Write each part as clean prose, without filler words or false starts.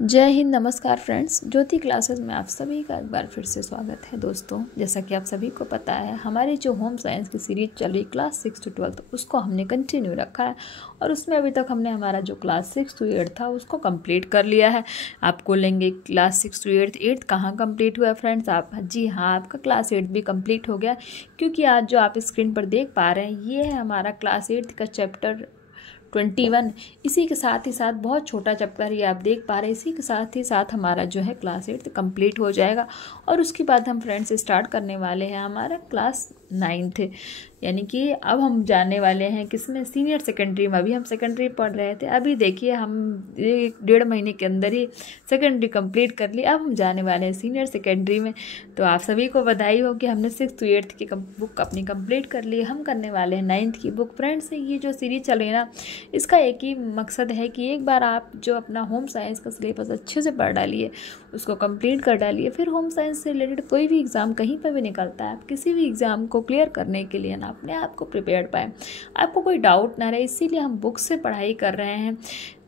जय हिंद। नमस्कार फ्रेंड्स, ज्योति क्लासेस में आप सभी का एक बार फिर से स्वागत है। दोस्तों, जैसा कि आप सभी को पता है, हमारी जो होम साइंस की सीरीज चल रही क्लास 6 to 12 उसको हमने कंटिन्यू रखा है और उसमें अभी तक हमने हमारा जो क्लास 6 to 8 था उसको कंप्लीट कर लिया है। आपको लेंगे क्लास 6 to 8। 8 कहाँ कंप्लीट हुआ है फ्रेंड्स? आप जी हाँ, आपका क्लास 8 भी कंप्लीट हो गया, क्योंकि आज जो आप स्क्रीन पर देख पा रहे हैं ये है हमारा क्लास 8 का चैप्टर 21। इसी के साथ ही साथ बहुत छोटा चैप्टर ये आप देख पा रहे हैं। इसी के साथ ही साथ हमारा जो है क्लास 8 कंप्लीट हो जाएगा और उसके बाद हम फ्रेंड्स स्टार्ट करने वाले हैं हमारा क्लास 9th। यानी कि अब हम जाने वाले हैं किसमें? सीनियर सेकेंडरी में। अभी हम सेकेंडरी पढ़ रहे थे, अभी देखिए हम 1.5 महीने के अंदर ही सेकेंडरी कंप्लीट कर ली। अब हम जाने वाले हैं सीनियर सेकेंडरी में। तो आप सभी को बधाई हो कि हमने 6 to 8 की बुक अपनी कंप्लीट कर ली। हम करने वाले हैं 9th की बुक। फ्रेंड्स, ये जो सीरीज चल रही है ना, इसका एक ही मकसद है कि एक बार आप जो अपना होम साइंस का सिलेबस अच्छे से पढ़ डालिए, उसको कंप्लीट कर डालिए, फिर होम साइंस से रिलेटेड कोई भी एग्ज़ाम कहीं पर भी निकलता है, आप किसी भी एग्ज़ाम को क्लियर करने के लिए ना अपने आप को प्रिपेयर्ड पाएँ, आपको कोई डाउट ना रहे। इसीलिए हम बुक से पढ़ाई कर रहे हैं।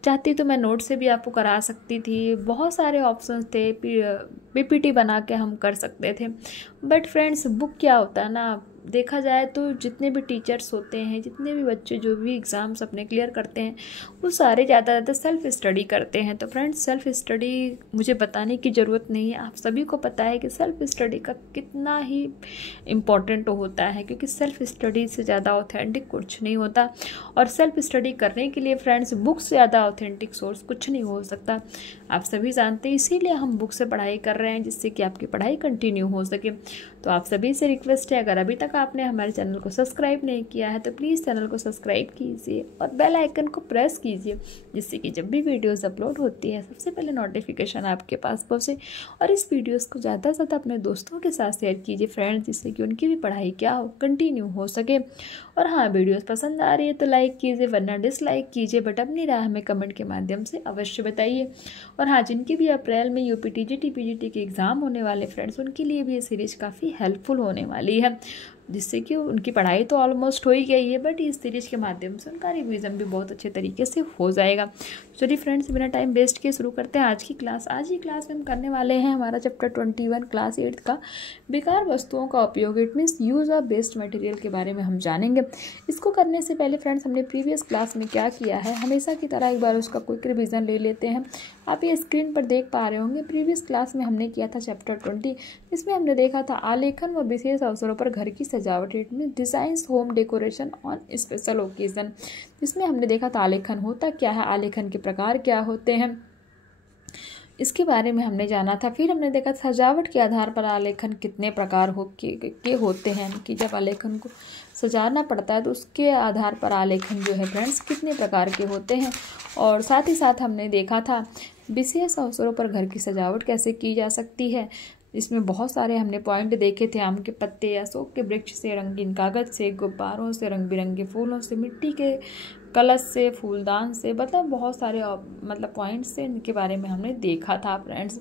चाहती तो मैं नोट से भी आपको करा सकती थी, बहुत सारे ऑप्शंस थे, पीपीटी बना के हम कर सकते थे। बट फ्रेंड्स, बुक क्या होता है ना, देखा जाए तो जितने भी टीचर्स होते हैं, जितने भी बच्चे जो भी एग्ज़ाम्स अपने क्लियर करते हैं, वो सारे ज़्यादा सेल्फ स्टडी करते हैं। तो फ्रेंड्स, सेल्फ स्टडी मुझे बताने की ज़रूरत नहीं है, आप सभी को पता है कि सेल्फ स्टडी का कितना ही इम्पॉर्टेंट होता है, क्योंकि सेल्फ स्टडी से ज़्यादा ऑथेंटिक कुछ नहीं होता। और सेल्फ स्टडी करने के लिए फ्रेंड्स, बुक से ज़्यादा ऑथेंटिक सोर्स कुछ नहीं हो सकता, आप सभी जानते हैं। इसीलिए हम बुक से पढ़ाई कर रहे हैं, जिससे कि आपकी पढ़ाई कंटिन्यू हो सके। तो आप सभी से रिक्वेस्ट है, अगर अभी तक आपने हमारे चैनल को सब्सक्राइब नहीं किया है तो प्लीज़ चैनल को सब्सक्राइब कीजिए और बेल आइकन को प्रेस कीजिए, जिससे कि जब भी वीडियोस अपलोड होती है सबसे पहले नोटिफिकेशन आपके पास पहुँचे। और इस वीडियोस को ज़्यादा से ज़्यादा अपने दोस्तों के साथ शेयर कीजिए फ्रेंड्स, जिससे कि उनकी भी पढ़ाई क्या हो, कंटिन्यू हो सके। और हाँ, वीडियोस पसंद आ रही है तो लाइक कीजिए, वरना डिसलाइक कीजिए, बट अपनी राय हमें कमेंट के माध्यम से अवश्य बताइए। और हाँ, जिनकी भी अप्रैल में यूपीटीजी टीपीजीटी के एग्ज़ाम होने वाले फ्रेंड्स, उनके लिए भी ये सीरीज काफ़ी हेल्पफुल होने वाली है, जिससे कि उनकी पढ़ाई तो ऑलमोस्ट हो ही गई है, बट इस सीरीज के माध्यम से उनका रिवीजन भी बहुत अच्छे तरीके से हो जाएगा। चलिए फ्रेंड्स, बिना टाइम वेस्ट किए शुरू करते हैं आज की क्लास। आज की क्लास में हम करने वाले हैं हमारा चैप्टर 21 क्लास 8 का बेकार वस्तुओं का उपयोग, it means use of waste material के बारे में हम जानेंगे। इसको करने से पहले फ्रेंड्स, हमने प्रीवियस क्लास में क्या किया है, हमेशा की तरह एक बार उसका क्विक रिवीजन ले लेते हैं। आप ये स्क्रीन पर देख पा रहे होंगे, प्रीवियस क्लास में हमने किया था चैप्टर 20, इसमें हमने देखा था आलेखन व विशेष अवसरों पर घर की सजावट, it mean designs home decoration on special occasion. इसमें हमने देखा था आलेखन होता क्या है, आलेखन के प्रकार क्या होते हैं, इसके बारे में हमने जाना था। फिर हमने देखा सजावट के आधार पर आलेखन कितने प्रकार के होते हैं, कि जब आलेखन को सजाना पड़ता है तो उसके आधार पर आलेखन जो है फ्रेंड्स कितने प्रकार के होते हैं। और साथ ही साथ हमने देखा था विशेष अवसरों पर घर की सजावट कैसे की जा सकती है। इसमें बहुत सारे हमने पॉइंट देखे थे, आम के पत्ते, अशोक के वृक्ष से, रंगीन कागज से, गुब्बारों से, रंग बिरंगे फूलों से, मिट्टी के कलश से, फूलदान से, मतलब बहुत सारे पॉइंट्स से, इनके बारे में हमने देखा था फ्रेंड्स।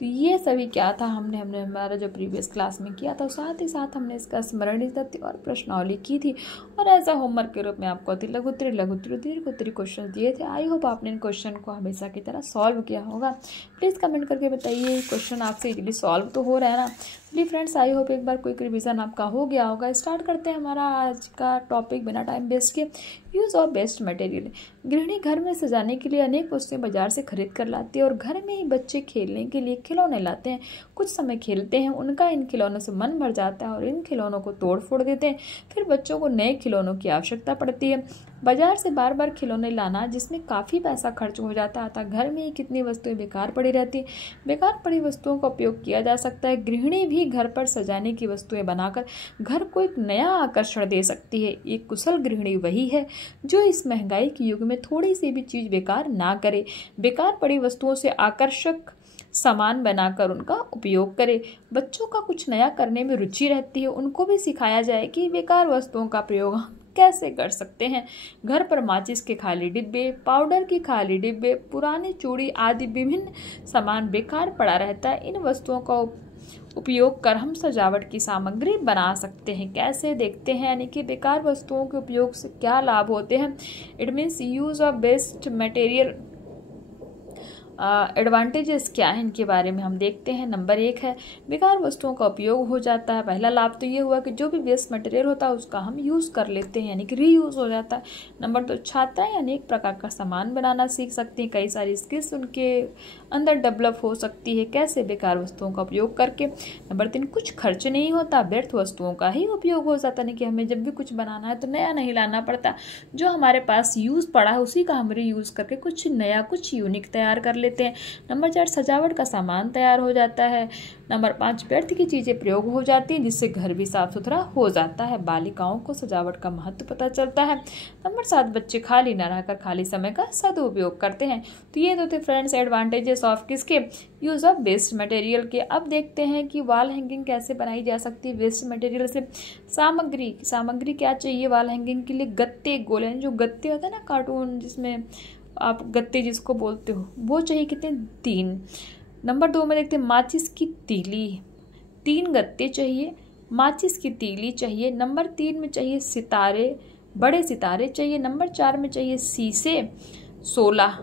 तो ये सभी क्या था, हमने हमारा जो प्रीवियस क्लास में किया था। साथ ही साथ हमने इसका स्मरणीय तथ्य और प्रश्नावली की थी, और एज अ होमवर्क के रूप में आपको लघुत्तरी दीर्घोत्तरी क्वेश्चन दिए थे। आई होप आपने इन क्वेश्चन को हमेशा की तरह सॉल्व किया होगा। प्लीज़ कमेंट करके बताइए क्वेश्चन आपसे इजीली सॉल्व तो हो रहा है ना। चलिए फ्रेंड्स, आई होप एक बार क्विक रिवीजन आपका हो गया होगा। स्टार्ट करते हैं हमारा आज का टॉपिक बिना टाइम वेस्ट के, यूज़ ऑफ वेस्ट मटेरियल। गृहिणी घर में सजाने के लिए अनेक वस्तुएं बाजार से खरीद कर लाती है और घर में ही बच्चे खेलने के लिए खिलौने लाते हैं। कुछ समय खेलते हैं, उनका इन खिलौनों से मन भर जाता है और इन खिलौनों को तोड़ फोड़ देते हैं। फिर बच्चों को नए खिलौनों की आवश्यकता पड़ती है। बाजार से बार बार खिलौने लाना, जिसमें काफ़ी पैसा खर्च हो जाता है, अतः घर में ही कितनी वस्तुएं बेकार पड़ी रहती है। बेकार पड़ी वस्तुओं का उपयोग किया जा सकता है। गृहिणी भी घर पर सजाने की वस्तुएं बनाकर घर को एक नया आकर्षण दे सकती है। एक कुशल गृहिणी वही है जो इस महंगाई के युग में थोड़ी सी भी चीज़ बेकार ना करे, बेकार पड़ी वस्तुओं से आकर्षक सामान बनाकर उनका उपयोग करे। बच्चों का कुछ नया करने में रुचि रहती है, उनको भी सिखाया जाए कि बेकार वस्तुओं का प्रयोग कैसे कर सकते हैं। घर पर माचिस के खाली डिब्बे, पाउडर की खाली डिब्बे, पुरानी चूड़ी आदि विभिन्न सामान बेकार पड़ा रहता है। इन वस्तुओं का उपयोग कर हम सजावट की सामग्री बना सकते हैं। कैसे, देखते हैं। यानी कि बेकार वस्तुओं के उपयोग से क्या लाभ होते हैं। It means use of waste material advantages क्या हैं इनके बारे में हम देखते हैं। नंबर 1 है बेकार वस्तुओं का उपयोग हो जाता है। पहला लाभ तो ये हुआ कि जो भी वेस्ट मटेरियल होता है उसका हम यूज़ कर लेते हैं, यानी कि रीयूज़ हो जाता है। नंबर 2, छात्राएं अनेक प्रकार का सामान बनाना सीख सकती हैं, कई सारी स्किल्स उनके अंदर डेवलप हो सकती है, कैसे बेकार वस्तुओं का उपयोग करके। नंबर 3, कुछ खर्च नहीं होता, व्यर्थ वस्तुओं का ही उपयोग हो जाता, नहीं कि हमें जब भी कुछ बनाना है तो नया नहीं लाना पड़ता, जो हमारे पास यूज़ पड़ा है उसी का हम रीयूज़ करके कुछ नया कुछ यूनिक तैयार कर लेते हैं। नंबर 4, सजावट का सामान तैयार हो जाता है। नंबर 5, व्यर्थ की चीज़ें प्रयोग हो जाती हैं, जिससे घर भी साफ सुथरा हो जाता है। बालिकाओं को सजावट का महत्व पता चलता है। नंबर 7, बच्चे खाली न रहकर खाली समय का सदुपयोग करते हैं। तो ये तो थे फ्रेंड्स एडवांटेजेस ऑफ किसके, यूज़ ऑफ वेस्ट मटेरियल के। अब देखते हैं कि वॉल हैंगिंग कैसे बनाई जा सकती है वेस्ट मटेरियल से। सामग्री क्या चाहिए वॉल हैंगिंग के लिए, गत्ते, गोले, जो गत्ते होते हैं ना कार्टून जिसमें आप गत्ते जिसको बोलते हो, वो चाहिए कितने, 3। नंबर 2 में देखते हैं माचिस की तीली, 3 गत्ते चाहिए, माचिस की तीली चाहिए। नंबर 3 में चाहिए सितारे, बड़े सितारे चाहिए। नंबर 4 में चाहिए शीशे, 16,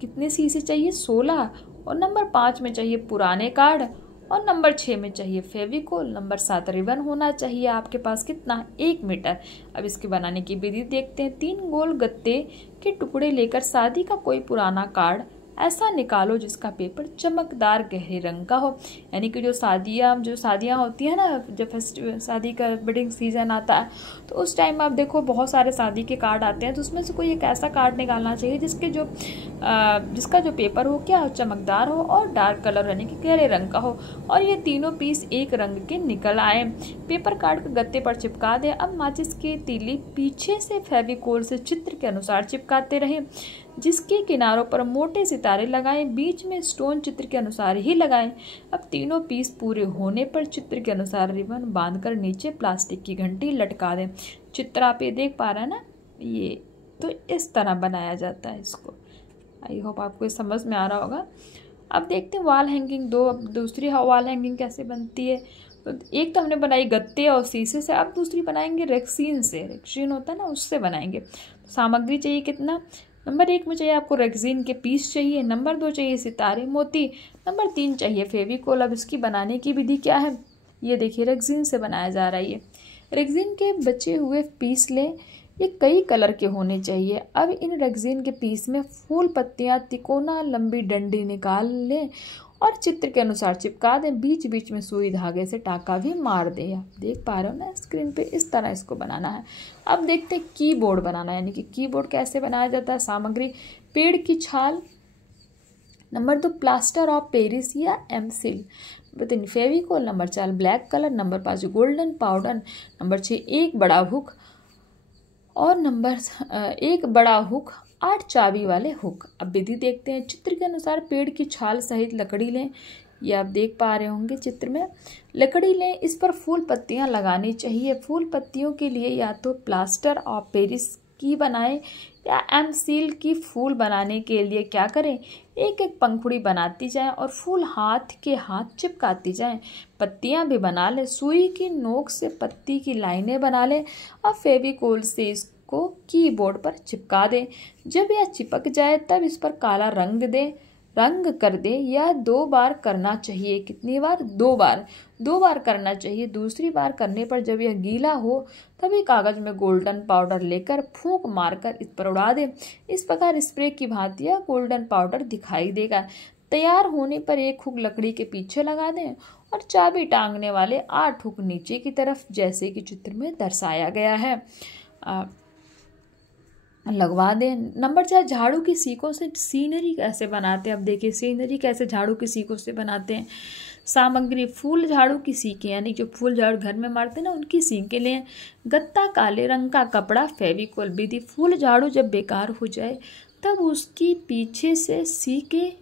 कितने शीशे चाहिए, 16। और नंबर 5 में चाहिए पुराने कार्ड। और नंबर 6 में चाहिए फेविकोल। नंबर 7, रिबन होना चाहिए आपके पास, कितना, 1 मीटर। अब इसके बनाने की विधि देखते हैं। 3 गोल गत्ते के टुकड़े लेकर शादी का कोई पुराना कार्ड ऐसा निकालो जिसका पेपर चमकदार गहरे रंग का हो, यानी कि जो शादियाँ होती है ना, जब फेस्टिवल शादी का वेडिंग सीजन आता है तो उस टाइम आप देखो बहुत सारे शादी के कार्ड आते हैं, तो उसमें से कोई एक ऐसा कार्ड निकालना चाहिए जिसका जो पेपर हो क्या चमकदार हो और डार्क कलर यानी कि गहरे रंग का हो, और ये तीनों पीस एक रंग के निकल आए। पेपर कार्ड को गत्ते पर चिपका दे। अब माचिस की तीली पीछे से फेविकोल से चित्र के अनुसार चिपकाते रहे, जिसके किनारों पर मोटे सितारे लगाएं, बीच में स्टोन चित्र के अनुसार ही लगाएं। अब तीनों पीस पूरे होने पर चित्र के अनुसार रिबन बांधकर नीचे प्लास्टिक की घंटी लटका दें। चित्र आप ये देख पा रहे हैं ना, ये तो इस तरह बनाया जाता है इसको। आई होप आपको समझ में आ रहा होगा। अब देखते हैं वॉल हैंगिंग 2। अब दूसरी वॉल हैंगिंग कैसे बनती है, तो एक तो हमने बनाई गत्ते और शीशे से, अब दूसरी बनाएंगे रेक्सीन से, रेक्सीन होता है ना उससे बनाएंगे। सामग्री चाहिए कितना, नंबर 1 में चाहिए आपको रेक्सीन के पीस चाहिए। नंबर 2 चाहिए सितारे मोती। नंबर 3 चाहिए फेविकोल। अब इसकी बनाने की विधि क्या है, ये देखिए रेक्सीन से बनाया जा रहा है। ये रेक्सीन के बचे हुए पीस लें, ये कई कलर के होने चाहिए। अब इन रेक्सीन के पीस में फूल पत्तियां, तिकोना लंबी डंडी निकाल लें और चित्र के अनुसार चिपका दें। बीच बीच में सुई धागे से टाका भी मार दें। आप देख पा रहे हो ना स्क्रीन पे, इस तरह इसको बनाना है। अब देखते हैं कीबोर्ड बनाना, यानी कि कीबोर्ड कैसे बनाया जाता है। सामग्री पेड़ की छाल। नंबर 2 प्लास्टर ऑफ पेरिस या M-Seal. Number 3 Fevicol. Number 4 black colour. Number 5 golden powder. Number 6 एक बड़ा हुक और नंबर 1 बड़ा हुक, 8 चाबी वाले हुक। अब विधि देखते हैं। चित्र के अनुसार पेड़ की छाल सहित लकड़ी लें, ये आप देख पा रहे होंगे चित्र में। लकड़ी लें, इस पर फूल पत्तियां लगानी चाहिए। फूल पत्तियों के लिए या तो प्लास्टर ऑफ पेरिस की बनाएं या एमसील की। फूल बनाने के लिए क्या करें, एक एक पंखुड़ी बनाती जाएं और फूल हाथ के हाथ चिपकाती जाएं। पत्तियां भी बना लें, सुई की नोक से पत्ती की लाइनें बना लें और फेविकोल से इसको कीबोर्ड पर चिपका दें। जब यह चिपक जाए तब इस पर काला रंग कर दे, या 2 बार करना चाहिए। कितनी बार, 2 बार। 2 बार करना चाहिए। दूसरी बार करने पर जब यह गीला हो तभी कागज में गोल्डन पाउडर लेकर फूंक मारकर इस पर उड़ा दे। इस प्रकार स्प्रे की भांति यह गोल्डन पाउडर दिखाई देगा। तैयार होने पर एक हुक लकड़ी के पीछे लगा दें और चाबी टांगने वाले 8 हुक नीचे की तरफ, जैसे कि चित्र में दर्शाया गया है, लगवा दें। नंबर 4 झाड़ू की सीकों से सीनरी कैसे बनाते हैं। अब देखिए सीनरी कैसे झाड़ू की सीकों से बनाते हैं। सामग्री फूल झाड़ू की सीकें, यानी जो फूल झाड़ू घर में मारते हैं ना उनकी सीकें लें। गत्ता, काले रंग का कपड़ा, फेविकोल। विधि फूल झाड़ू जब बेकार हो जाए तब उसकी पीछे से सीके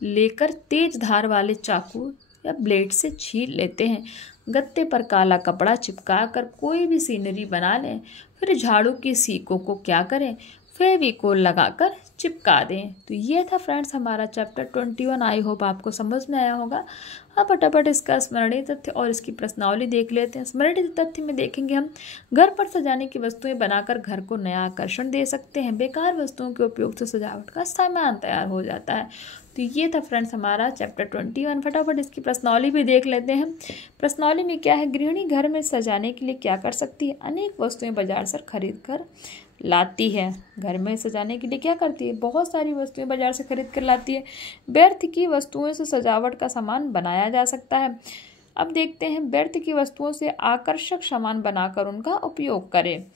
लेकर तेज धार वाले चाकू या ब्लेड से छील लेते हैं। गत्ते पर काला कपड़ा चिपका कर कोई भी सीनरी बना लें। फिर झाड़ू की सीकों को क्या करें, फेविकोल लगाकर चिपका दें। तो ये था फ्रेंड्स हमारा चैप्टर 21। आई होप आपको समझ में आया होगा। हाँ, फटाफट इसका स्मरणीय तथ्य और इसकी प्रश्नावली देख लेते हैं। स्मरणीय तथ्य में देखेंगे हम घर पर सजाने की वस्तुएं बनाकर घर को नया आकर्षण दे सकते हैं। बेकार वस्तुओं के उपयोग से सजावट का सामान तैयार हो जाता है। तो ये था फ्रेंड्स हमारा चैप्टर 21। फटाफट इसकी प्रश्नावली भी देख लेते हैं। प्रश्नावली में क्या है, गृहिणी घर में सजाने के लिए क्या कर सकती है? अनेक वस्तुएं बाजार से खरीद कर लाती है। घर में सजाने के लिए क्या करती है? बहुत सारी वस्तुएं बाजार से खरीद कर लाती है। व्यर्थ की वस्तुओं से सजावट का सामान बनाया जा सकता है। अब देखते हैं व्यर्थ की वस्तुओं से आकर्षक सामान बनाकर उनका उपयोग करें।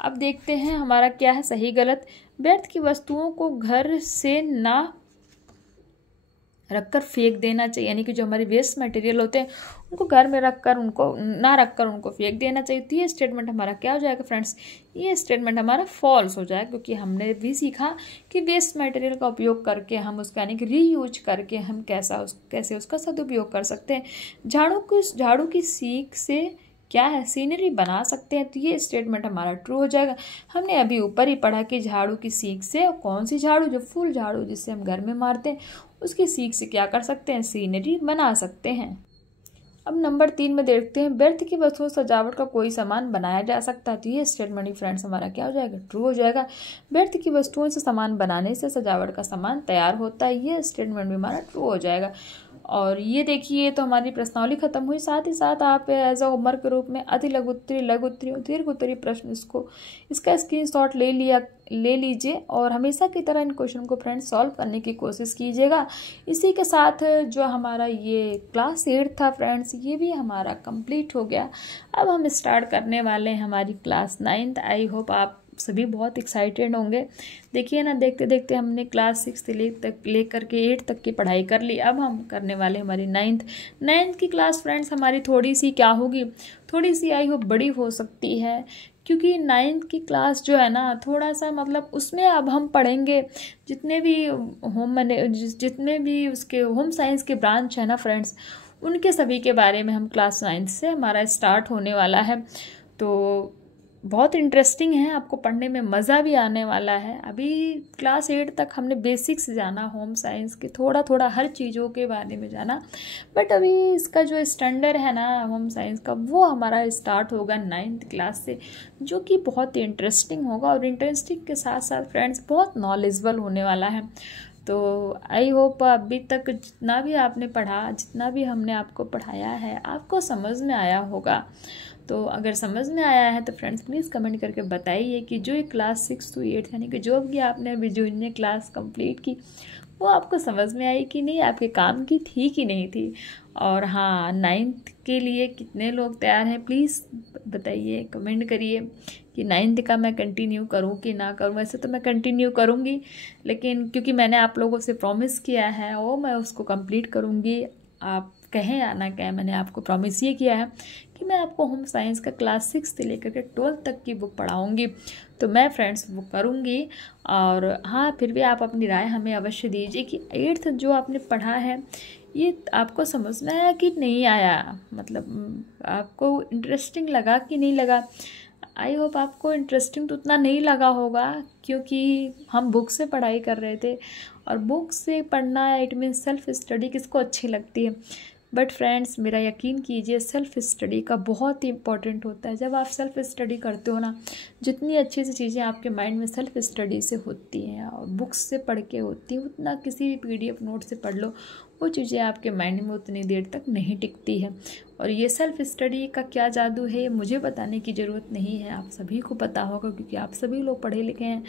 अब देखते हैं हमारा क्या है सही गलत। व्यर्थ की वस्तुओं को घर से ना रखकर फेंक देना चाहिए, यानी कि जो हमारे वेस्ट मटेरियल होते हैं उनको घर में रखकर उनको फेंक देना चाहिए। तो ये स्टेटमेंट हमारा क्या हो जाएगा फ्रेंड्स? ये स्टेटमेंट हमारा फॉल्स हो जाएगा, क्योंकि हमने भी सीखा कि वेस्ट मटेरियल का उपयोग करके हम उसका यानी कि रीयूज करके हम कैसे उसका सदुपयोग कर सकते हैं। झाड़ू की सीख से क्या है, सीनरी बना सकते हैं। तो ये स्टेटमेंट हमारा ट्रू हो जाएगा। हमने अभी ऊपर ही पढ़ा कि झाड़ू की सीख से, कौन सी झाड़ू? जो फुल झाड़ू जिससे हम घर में मारते हैं, उसकी सीख से क्या कर सकते हैं? सीनरी बना सकते हैं। अब नंबर 3 में देखते हैं व्यर्थ की वस्तुओं से सजावट का कोई सामान बनाया जा सकता है। तो ये स्टेटमेंट ही फ्रेंड्स हमारा क्या हो जाएगा? ट्रू हो जाएगा। व्यर्थ की वस्तुओं से सामान बनाने से सजावट का सामान तैयार होता है। ये स्टेटमेंट भी हमारा ट्रू हो जाएगा। और ये देखिए तो हमारी प्रश्नावली खत्म हुई। साथ ही साथ आप एज अ होमवर्क के रूप में अति लघु उत्तरी, लघु उत्तरी और दीर्घ उत्तरी प्रश्न इसका स्क्रीनशॉट ले लीजिए और हमेशा की तरह इन क्वेश्चन को फ्रेंड्स सॉल्व करने की कोशिश कीजिएगा। इसी के साथ जो हमारा ये क्लास 8 था फ्रेंड्स, ये भी हमारा कंप्लीट हो गया। अब हम स्टार्ट करने वाले हैं हमारी क्लास 9। आई होप आप सभी बहुत एक्साइटेड होंगे। देखिए ना, देखते देखते हमने क्लास 6 से लेकर के 8 तक की पढ़ाई कर ली। अब हम करने वाले हमारी 9th की क्लास फ्रेंड्स हमारी थोड़ी सी क्या होगी, थोड़ी सी आई होप बड़ी हो सकती है, क्योंकि 9th की क्लास जो है ना थोड़ा सा मतलब उसमें अब हम पढ़ेंगे जितने भी उसके होम साइंस के ब्रांच है ना फ्रेंड्स, उनके सभी के बारे में हम क्लास 9th से हमारा स्टार्ट होने वाला है। तो बहुत इंटरेस्टिंग है, आपको पढ़ने में मज़ा भी आने वाला है। अभी क्लास 8 तक हमने बेसिक्स जाना होम साइंस के, थोड़ा थोड़ा हर चीज़ों के बारे में जाना, बट अभी इसका जो स्टैंडर्ड है ना होम साइंस का, वो हमारा स्टार्ट होगा 9th क्लास से, जो कि बहुत ही इंटरेस्टिंग होगा और इंटरेस्टिंग के साथ साथ फ्रेंड्स बहुत नॉलेजेबल होने वाला है। तो आई होप अभी तक जितना भी आपने पढ़ा, जितना भी हमने आपको पढ़ाया है, आपको समझ में आया होगा। तो अगर समझ में आया है तो फ्रेंड्स प्लीज़ कमेंट करके बताइए कि जो ये क्लास 6 to 8 यानी कि जो भी आपने अभी जो इन्हें क्लास कंप्लीट की, वो आपको समझ में आई कि नहीं, आपके काम की थी कि नहीं थी। और हाँ, 9th के लिए कितने लोग तैयार हैं प्लीज़ बताइए, कमेंट करिए कि 9th का मैं कंटिन्यू करूँ कि ना करूँ। वैसे तो मैं कंटिन्यू करूँगी, लेकिन क्योंकि मैंने आप लोगों से प्रॉमिस किया है वो मैं उसको कंप्लीट करूँगी। आप कहें या ना कहें, मैंने आपको प्रॉमिस ये किया है कि मैं आपको होम साइंस का क्लास 6 से लेकर के 12th तक की बुक पढ़ाऊँगी। तो मैं फ्रेंड्स वो करूँगी। और हाँ, फिर भी आप अपनी राय हमें अवश्य दीजिए कि 8th जो आपने पढ़ा है ये आपको समझ में आया कि नहीं आया, मतलब आपको इंटरेस्टिंग लगा कि नहीं लगा। आई होप आपको इंटरेस्टिंग तो उतना नहीं लगा होगा, क्योंकि हम बुक से पढ़ाई कर रहे थे और बुक से पढ़ना इट मीन सेल्फ स्टडी किसको अच्छी लगती है। बट फ्रेंड्स मेरा यकीन कीजिए सेल्फ स्टडी का बहुत ही इंपॉर्टेंट होता है। जब आप सेल्फ स्टडी करते हो ना, जितनी अच्छी सी चीज़ें आपके माइंड में सेल्फ स्टडी से होती हैं और बुक्स से पढ़ के होती हैं, उतना किसी भी PDF नोट से पढ़ लो, वो चीज़ें आपके माइंड में उतनी देर तक नहीं टिकती है। और ये सेल्फ स्टडी का क्या जादू है मुझे बताने की ज़रूरत नहीं है, आप सभी को पता होगा, क्योंकि आप सभी लोग पढ़े लिखे हैं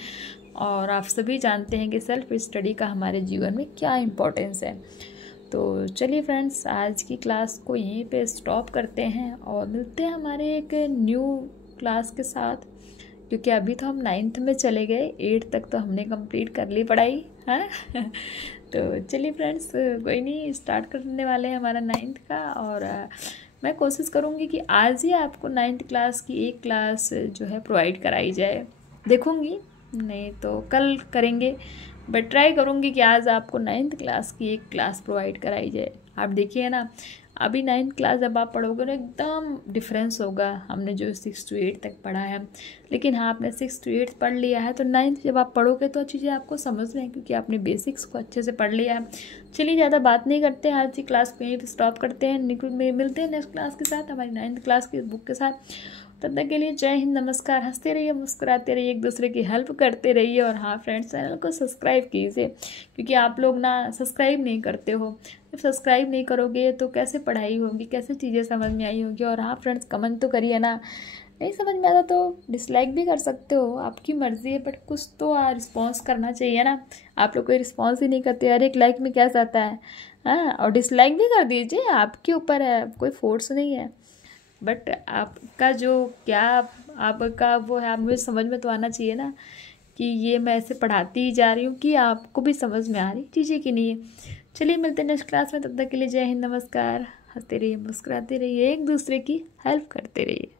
और आप सभी जानते हैं कि सेल्फ स्टडी का हमारे जीवन में क्या इम्पोर्टेंस है। तो चलिए फ्रेंड्स, आज की क्लास को यहीं पे स्टॉप करते हैं और मिलते हैं हमारे एक न्यू क्लास के साथ, क्योंकि अभी तो हम 9th में चले गए, 8 तक तो हमने कंप्लीट कर ली पढ़ाई है। तो चलिए फ्रेंड्स, कोई नहीं, स्टार्ट करने वाले हैं हमारा 9th का। और मैं कोशिश करूँगी कि आज ही आपको 9th क्लास की एक क्लास जो है प्रोवाइड कराई जाए। देखूँगी, नहीं तो कल करेंगे, बट ट्राई करूँगी कि आज आपको 9th क्लास की एक क्लास प्रोवाइड कराई जाए। आप देखिए ना, अभी 9th क्लास जब आप पढ़ोगे ना एकदम डिफरेंस होगा हमने जो 6 to 8 तक पढ़ा है। लेकिन हाँ, आपने 6 to 8 पढ़ लिया है तो 9th जब आप पढ़ोगे तो चीज़ें आपको समझ में है, क्योंकि आपने बेसिक्स को अच्छे से पढ़ लिया है। चलिए ज़्यादा बात नहीं करते हैं, आज की क्लास को यहीं पर स्टॉप करते हैं। मिलते हैं नेक्स्ट क्लास के साथ, हमारी 9th क्लास की बुक के साथ। तब तक के लिए जय हिंद, नमस्कार। हंसते रहिए, मुस्कुराते रहिए, एक दूसरे की हेल्प करते रहिए। और हाँ फ्रेंड्स, चैनल को सब्सक्राइब कीजिए, क्योंकि आप लोग ना सब्सक्राइब नहीं करते हो। जब सब्सक्राइब नहीं करोगे तो कैसे पढ़ाई होगी, कैसे चीज़ें समझ में आई होगी। और हाँ फ्रेंड्स, कमेंट तो करिए ना, नहीं समझ में आता तो डिसलाइक भी कर सकते हो, आपकी मर्ज़ी है, बट कुछ तो रिस्पॉन्स करना चाहिए ना। आप लोग कोई रिस्पॉन्स ही नहीं करते। अरे एक लाइक में क्या जाता है, हाँ, और डिसलाइक भी कर दीजिए, आपके ऊपर है, कोई फोर्स नहीं है। बट आपका जो क्या आपका वो है, मुझे समझ में तो आना चाहिए ना कि ये मैं ऐसे पढ़ाती ही जा रही हूँ कि आपको भी समझ में आ रही चीज़ें कि नहीं है। चलिए मिलते हैं नेक्स्ट क्लास में, तब तक के लिए जय हिंद, नमस्कार। हंसते रहिए, मुस्कुराते रहिए, एक दूसरे की हेल्प करते रहिए।